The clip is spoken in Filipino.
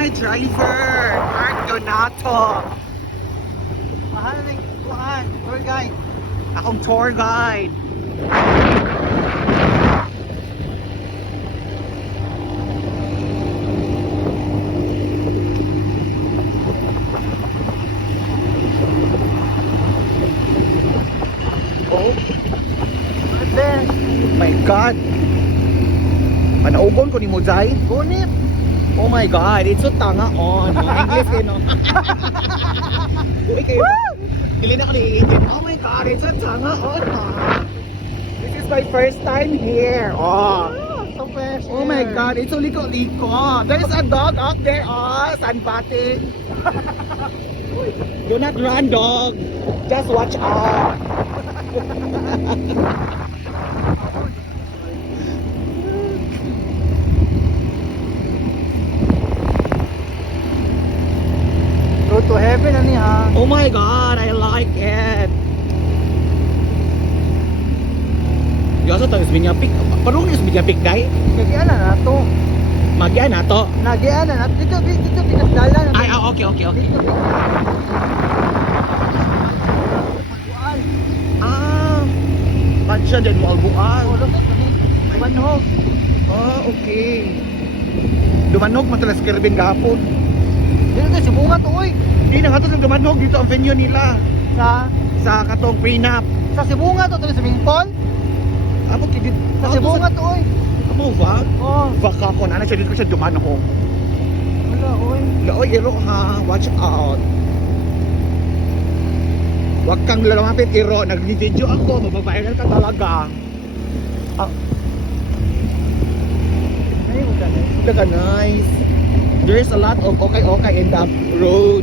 my driver, Mark Donato. Mahal na yung kuhan, tour guide. Akong tour guide. Oh my God. Panaugon ko ni Mozay. Gunit. Oh my God, it's so tanga on. English eh, no? Uy, kayo. Hindi na ako naiitin. Oh my God, it's so tanga on. This is my first time here. Oh. So fresh. Oh my God, it's so liko-liko. There's a dog out there. Oh, sunbatting. Do not run, dog. Just watch out. Road to heaven ani ha. Oh my God, I like it. Yoso to is binyapik. Parang is binyapik dai. Nagian na to. Magyan na to. Nagian na. Dito pinagdalan. Ay, okay. Dito. Ah, pansya din mo albuan. Oh, look at me. Manhog. Ah, okay. Dumanog matalas Kerbin gahapon. Dito to si bunga to oy. Hindi na nga to sa dumanog dito ang venue nila. Sa Katong prenup. Sibunga to sa swimming pool. Amo kidit. Sa Sibunga to oy. Amo ba? Oh, Baka ko na siya dito siya dumanog. wala oy. Laoy iro ha, watch out. Huwag kang lalapit iro, nag-video ako, mababayaran ka talaga. Ay, wala na. Look nice. There's a lot of okay in the road.